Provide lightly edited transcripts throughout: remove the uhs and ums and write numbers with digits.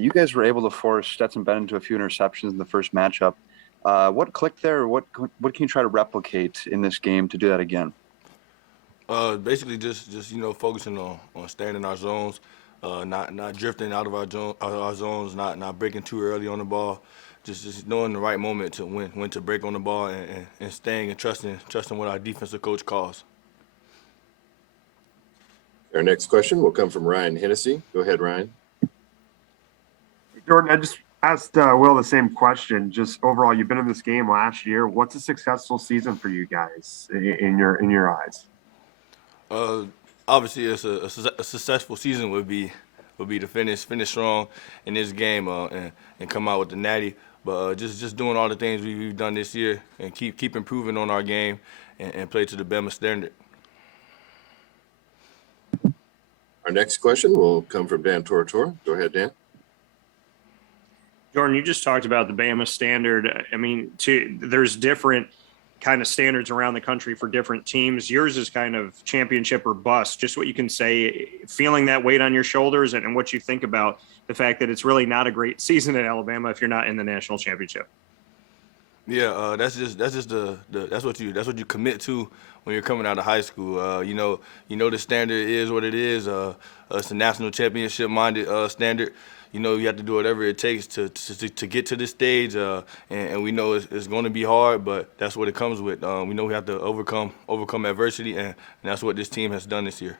You guys were able to force Stetson Bennett into a few interceptions in the first matchup. What clicked there? What can you try to replicate in this game to do that again? Basically just focusing on staying in our zones, not drifting out of our zones, not breaking too early on the ball, just knowing the right moment to when to break on the ball and staying and trusting what our defensive coach calls. Our next question will come from Ryan Hennessy. Go ahead, Ryan. Jordan, I just asked Will the same question. Just overall, you've been in this game last year. What's a successful season for you guys in your eyes? Uh, Obviously, a successful season would be to finish strong in this game and come out with the natty. But just doing all the things we've done this year and keep improving on our game and play to the Bama standard. Our next question will come from Dan Tortora. Go ahead, Dan. Jordan, you just talked about the Bama standard. I mean, there's different kind of standards around the country for different teams. Yours is kind of championship or bust. Just what you can say, feeling that weight on your shoulders, and what you think about the fact that it's really not a great season at Alabama if you're not in the national championship. Yeah, that's what you commit to when you're coming out of high school. The standard is what it is. It's a national championship minded standard. You have to do whatever it takes to get to this stage, and we know it's going to be hard, but that's what it comes with. We know we have to overcome adversity, and that's what this team has done this year.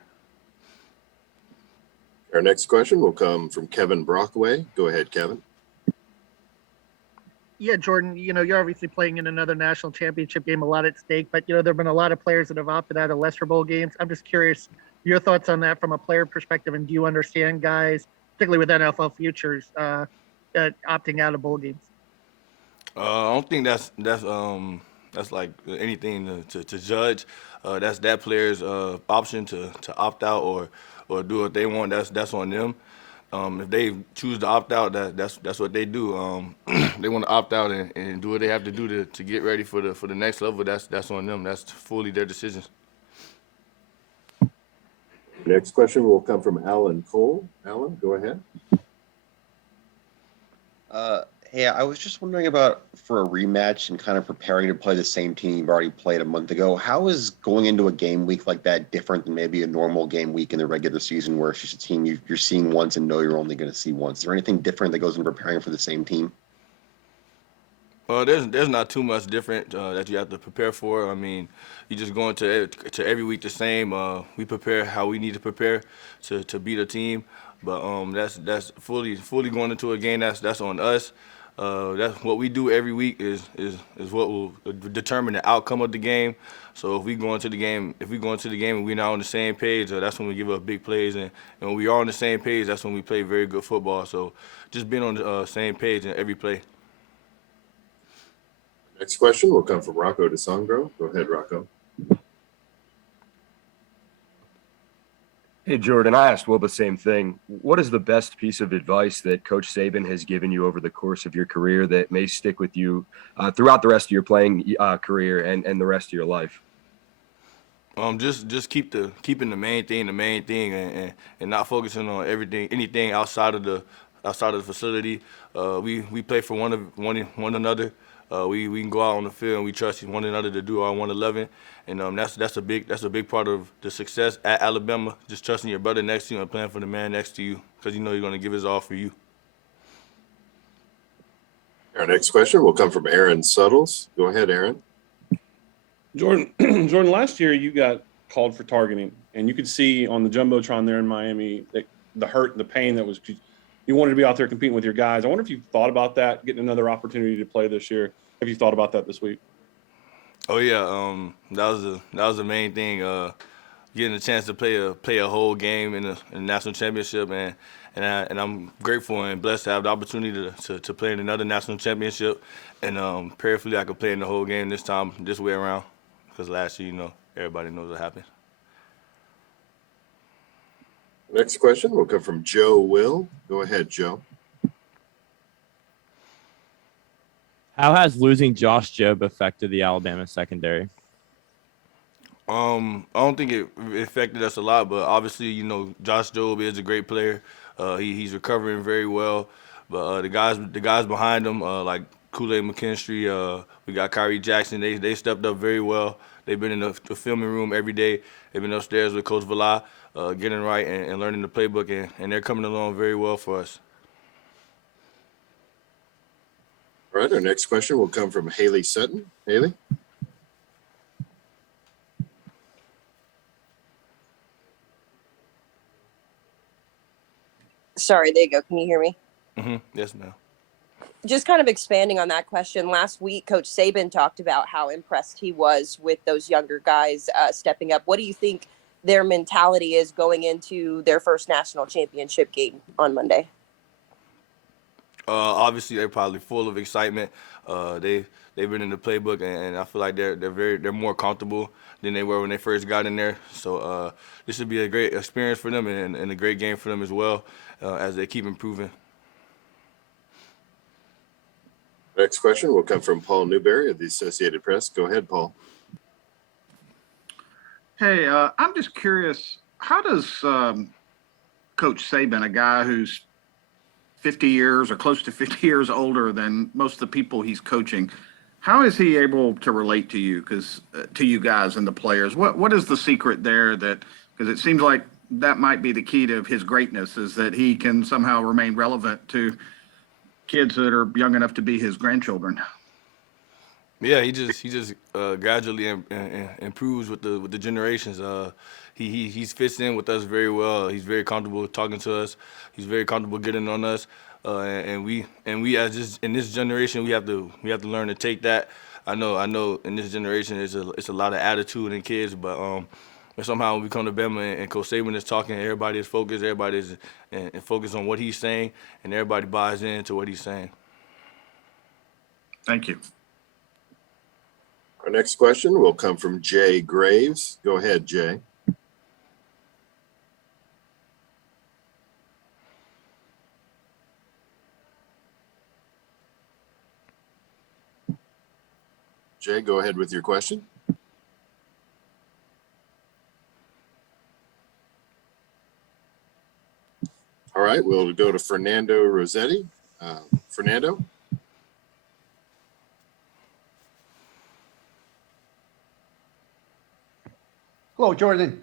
Our next question will come from Kevin Brockway. Go ahead, Kevin. Yeah, Jordan, you're obviously playing in another national championship game, a lot at stake, but, there have been a lot of players that have opted out of lesser bowl games. I'm just curious your thoughts on that from a player perspective, and do you understand guys, particularly with NFL futures, opting out of bowl games? I don't think that's like anything to judge. That's that player's option to opt out or do what they want. That's on them. If they choose to opt out, that's what they do. They want to opt out and do what they have to do to get ready for the next level. That's on them. That's fully their decision. Next question will come from Alan Cole. Alan, go ahead. Hey, I was just wondering about for a rematch and kind of preparing to play the same team you've already played a month ago. How is going into a game week like that different than maybe a normal game week in the regular season where it's just a team you're seeing once and know you're only going to see once? Is there anything different that goes into preparing for the same team? There's not too much different that you have to prepare for. I mean, you just going to every week the same. We prepare how we need to prepare to beat a team, but that's fully going into a game. That's on us. That's what we do every week is what will determine the outcome of the game. So if we go into the game and we're not on the same page, that's when we give up big plays. And when we are on the same page, that's when we play very good football. So just being on the same page in every play. Next question will come from Rocco DeSongro. Go ahead, Rocco. Hey, Jordan, I asked Will the same thing. What is the best piece of advice that Coach Saban has given you over the course of your career that may stick with you throughout the rest of your playing career and the rest of your life? Just keeping the main thing, and not focusing on anything outside of the facility. We play for one another. We can go out on the field and we trust one another to do our 111, and that's a big part of the success at Alabama. Just trusting your brother next to you and playing for the man next to you because you know he's going to give his all for you. Our next question will come from Aaron Suttles. Go ahead, Aaron. Jordan, last year you got called for targeting, and you could see on the Jumbotron there in Miami that the hurt and the pain that was you wanted to be out there competing with your guys. I wonder if you've thought about that, getting another opportunity to play this year. Have you thought about that this week? Oh yeah, that was the main thing. Getting a chance to play a whole game in the national championship, and I'm grateful and blessed to have the opportunity to play in another national championship, and prayerfully I could play in the whole game this way around, because last year everybody knows what happened. Next question will come from Joe Will. Go ahead, Joe. How has losing Josh Jobe affected the Alabama secondary? I don't think it affected us a lot, but obviously, Josh Jobe is a great player. He's recovering very well. But the guys behind him, like Kool-Aid McKinstry, we got Kyrie Jackson. They stepped up very well. They've been in the filming room every day. They've been upstairs with Coach Villa, getting right and learning the playbook, and they're coming along very well for us. All right, our next question will come from Haley Sutton. Haley? Sorry, there you go. Can you hear me? Yes, ma'am. Just kind of expanding on that question. Last week, Coach Saban talked about how impressed he was with those younger guys stepping up. What do you think their mentality is going into their first national championship game on Monday? Obviously, they're probably full of excitement. They've been in the playbook, and I feel like they're more comfortable than they were when they first got in there. So this should be a great experience for them and a great game for them as well as they keep improving. Next question will come from Paul Newberry of the Associated Press. Go ahead, Paul. Hey, I'm just curious, how does Coach Saban, a guy who's 50 years or close to 50 years older than most of the people he's coaching, how is he able to relate to you, to you guys and the players? What is the secret there because it seems like that might be the key to his greatness, is that he can somehow remain relevant to kids that are young enough to be his grandchildren? Yeah, he just gradually improves with the generations. He fits in with us very well. He's very comfortable talking to us. He's very comfortable getting on us. And we in this generation we have to learn to take that. I know in this generation it's a lot of attitude in kids, but somehow when we come to Bama and Coach Saban is talking, everybody is focused. Everybody is and focused on what he's saying, and everybody buys into what he's saying. Thank you. Our next question will come from Jay Graves. Go ahead, Jay. Jay, go ahead with your question. All right, we'll go to Fernando Rossetti. Fernando? Hello, Jordan.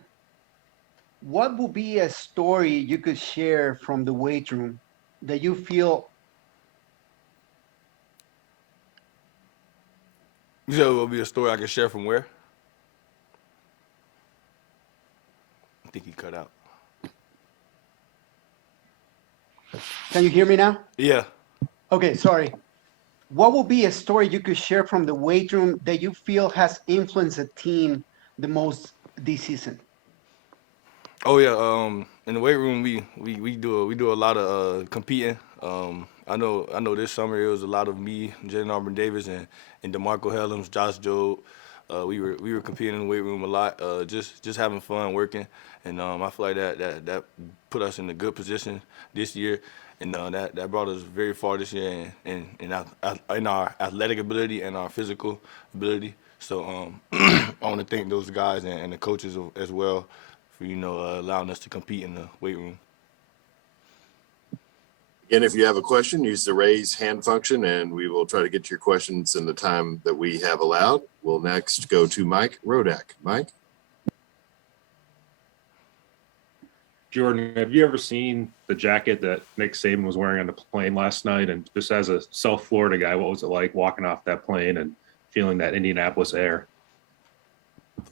What would be a story you could share from the weight room that you feel? You said it will be a story I can share from where? I think he cut out. Can you hear me now? Yeah. Okay, sorry. What would be a story you could share from the weight room that you feel has influenced the team the most this season? Oh yeah. In the weight room, we do a lot of competing. I know this summer it was a lot of me, Jaden Auburn Davis, and DeMarco Helms, Josh Jobe. We were competing in the weight room a lot, just having fun working, and I feel like that put us in a good position this year, and that brought us very far this year, and in our athletic ability and our physical ability. So I want to thank those guys and the coaches as well for allowing us to compete in the weight room. Again, if you have a question, use the raise hand function and we will try to get your questions in the time that we have allowed. We'll next go to Mike Rodak. Mike? Jordan, have you ever seen the jacket that Nick Saban was wearing on the plane last night? And just as a South Florida guy, what was it like walking off that plane and feeling that Indianapolis air?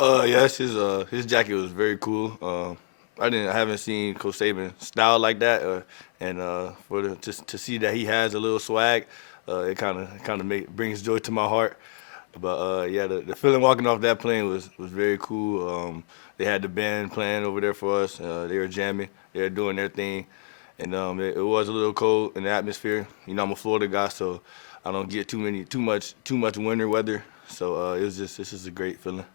Yes, his jacket was very cool. I haven't seen Coach Saban style like that, and to see that he has a little swag, it kind of brings joy to my heart. But yeah, the feeling walking off that plane was very cool. They had the band playing over there for us. They were jamming. They were doing their thing, and it was a little cold in the atmosphere. I'm a Florida guy, so I don't get too much winter weather. So this is a great feeling.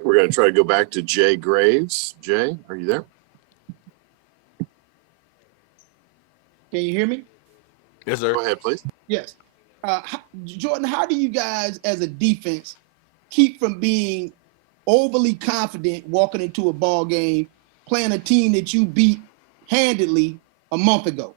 We're going to try to go back to Jay Graves. Jay, are you there? Can you hear me? Yes, sir. Go ahead, please. Yes. Jordan, how do you guys as a defense keep from being overly confident walking into a ball game, playing a team that you beat handedly a month ago?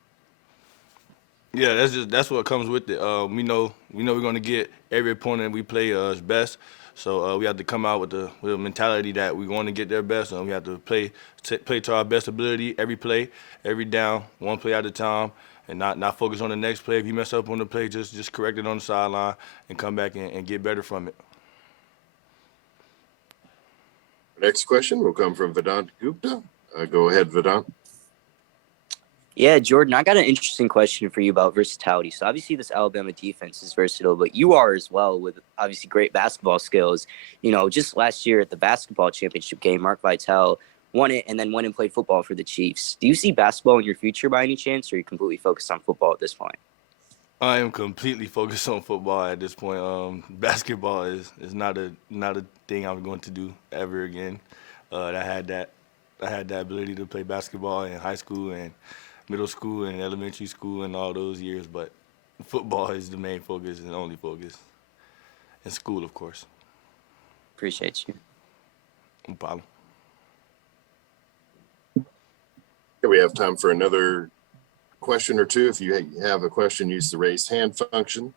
Yeah, that's what comes with it. We know we're gonna get every opponent we play best. So we have to come out with a mentality that we want to get their best, and we have to play to our best ability every play, every down, one play at a time, and not focus on the next play. If you mess up on the play, just correct it on the sideline and come back and get better from it. Next question will come from Vedant Gupta. Go ahead, Vedant. Yeah, Jordan, I got an interesting question for you about versatility. So obviously this Alabama defense is versatile, but you are as well with obviously great basketball skills. You know, just last year at the basketball championship game, Mark Vitale won it and then went and played football for the Chiefs. Do you see basketball in your future by any chance, or are you completely focused on football at this point? I am completely focused on football at this point. Basketball is not a thing I'm going to do ever again. I had that ability to play basketball in high school and middle school and elementary school and all those years, but football is the main focus and only focus. And school, of course. Appreciate you. No problem. Okay, we have time for another question or two. If you have a question, use the raise hand function.